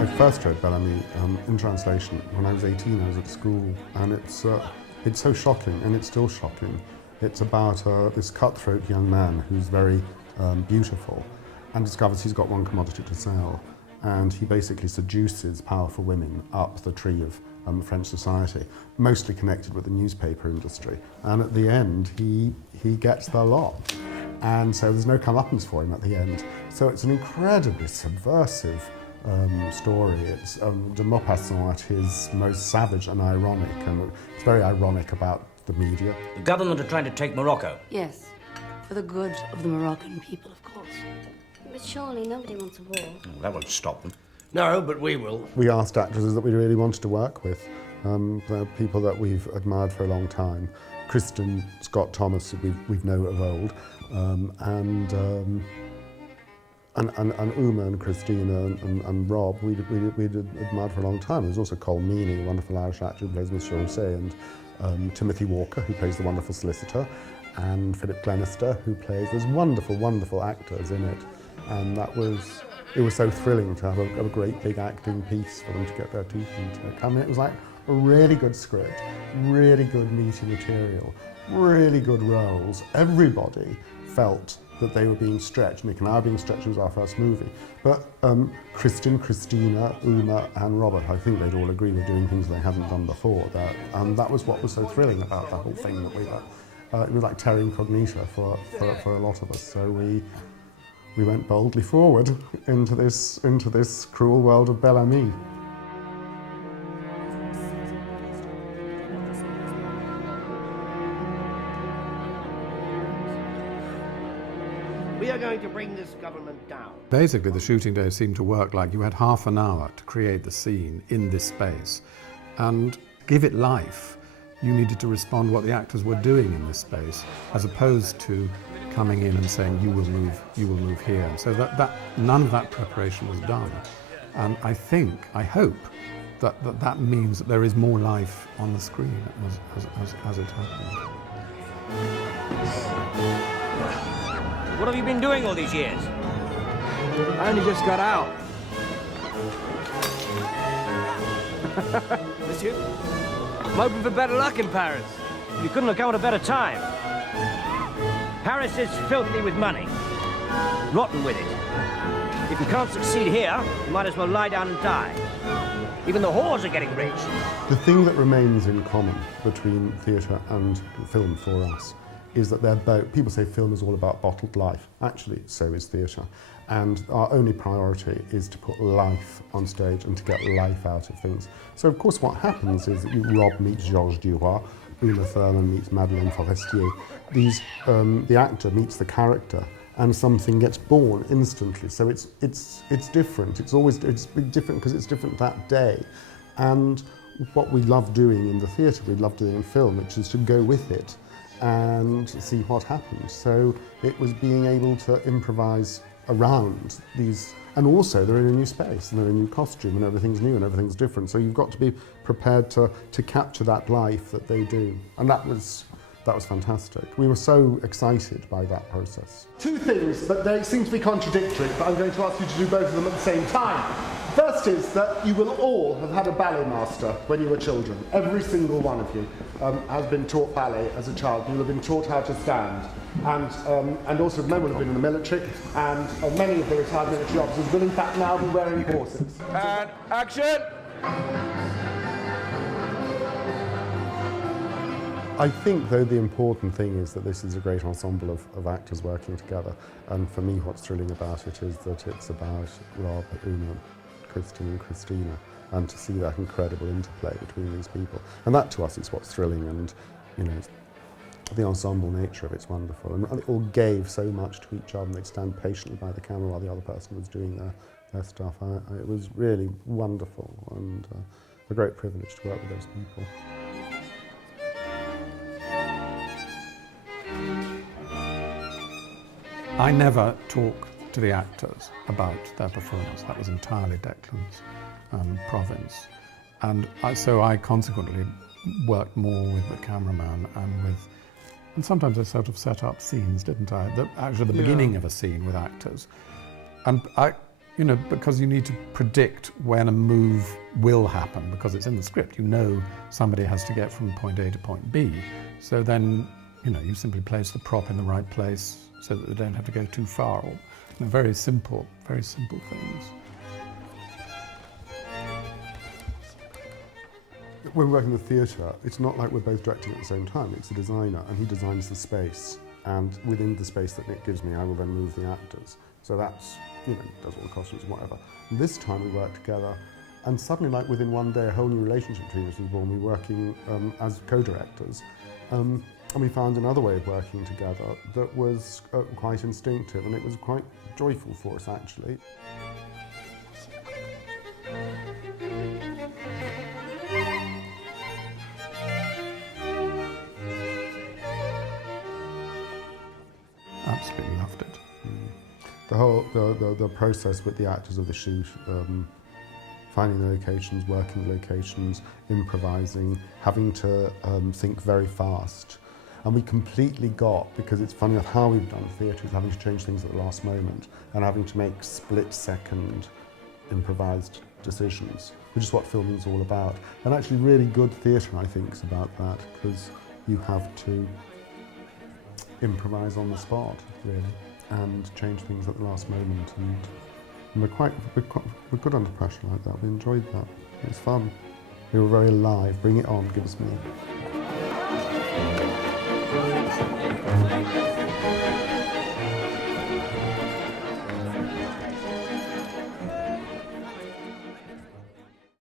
I first read Bel Ami in translation when I was 18. I was at school, and it's so shocking, and it's still shocking. It's about this cutthroat young man who's very beautiful and discovers he's got one commodity to sell, and he basically seduces powerful women up the tree of French society, mostly connected with the newspaper industry. And at the end, he gets the lot. And so there's no comeuppance for him at the end. So it's an incredibly subversive story. It's de Maupassant at his most savage and ironic, and it's very ironic about the media. The government are trying to take Morocco. Yes, for the good of the Moroccan people, of course. But surely nobody wants a war. Well, that won't stop them. No, but we will. We asked actresses that we really wanted to work with. They're people that we've admired for a long time. Kristen Scott Thomas, we've known of old, and Uma and Christina and Rob, we'd admired for a long time. There's also Cole Meany, a wonderful Irish actor who plays Monsieur Rousset, and Timothy Walker, who plays the wonderful solicitor, and Philip Glenister, who plays. There's wonderful, wonderful actors in it, and it was so thrilling to have a great big acting piece for them to get their teeth into. I mean, it was like a really good script, really good meaty material, really good roles. Everybody felt that they were being stretched. Nick and I were being stretched. It was our first movie. But Kristen, Christina, Uma and Robert, I think they'd all agree were doing things they hadn't done before. That was what was so thrilling about the whole thing, that we were, it was like terra incognita for a lot of us. So we went boldly forward into this cruel world of Bel Ami. We are going to bring this government down. Basically, the shooting day seemed to work like you had half an hour to create the scene in this space and give it life. You needed to respond to what the actors were doing in this space, as opposed to coming in and saying, you will move here. And so that none of that preparation was done. And I hope that means that there is more life on the screen as it happened. What have you been doing all these years? I only just got out. Monsieur? I'm hoping for better luck in Paris. You couldn't have come at a better time. Paris is filthy with money. Rotten with it. If you can't succeed here, you might as well lie down and die. Even the whores are getting rich. The thing that remains in common between theatre and film for us is that they're both, people say film is all about bottled life. Actually, so is theatre. And our only priority is to put life on stage and to get life out of things. So of course what happens is that Rob meets Georges Duroy, Uma Thurman meets Madeleine Forestier. The actor meets the character, and something gets born instantly. So it's different. It's different because it's different that day. And what we love doing in the theatre, we love doing in film, which is to go with it and see what happens. So it was being able to improvise around these, and also they're in a new space and they're in a new costume and everything's new and everything's different. So you've got to be prepared to capture that life that they do. And that was fantastic. We were so excited by that process. Two things, but they seem to be contradictory, but I'm going to ask you to do both of them at the same time. First is that you will all have had a ballet master when you were children. Every single one of you has been taught ballet as a child. You will have been taught how to stand. And also men will have been in the military, and many of the retired military officers will in fact now be wearing corsets. And action! I think, though, the important thing is that this is a great ensemble of actors working together. And for me, what's thrilling about it is that it's about Rob, Una, Kristen and Christina, and to see that incredible interplay between these people. And that, to us, is what's thrilling, and, you know, the ensemble nature of it's wonderful. And they all gave so much to each other, and they'd stand patiently by the camera while the other person was doing their stuff. It was really wonderful, and a great privilege to work with those people. I never talk to the actors about their performance. That was entirely Declan's province. And so I consequently worked more with the cameraman and sometimes I sort of set up scenes, didn't I? Actually the beginning of a scene with actors. And you know, because you need to predict when a move will happen, because it's in the script. You know somebody has to get from point A to point B. So then, you know, you simply place the prop in the right place so that they don't have to go too far. Or, you know, very simple things. When we're working in the theatre, it's not like we're both directing at the same time. It's the designer, and he designs the space, and within the space that Nick gives me, I will then move the actors. So that's, you know, does all the costumes and whatever. And this time we worked together, and suddenly, like within one day, a whole new relationship between us was born. We were working as co-directors, and we found another way of working together that was quite instinctive, and it was quite joyful for us, actually. Absolutely loved it. The whole the process with the actors of the shoot, finding the locations, working the locations, improvising, having to think very fast. And we completely got, because it's funny how we've done theatre, is having to change things at the last moment and having to make split-second improvised decisions, which is what filming is all about. And actually really good theatre, I think, is about that, because you have to improvise on the spot, really, and change things at the last moment. And we're good under pressure like that. We enjoyed that. It was fun. We were very alive. Bring it on, give us more.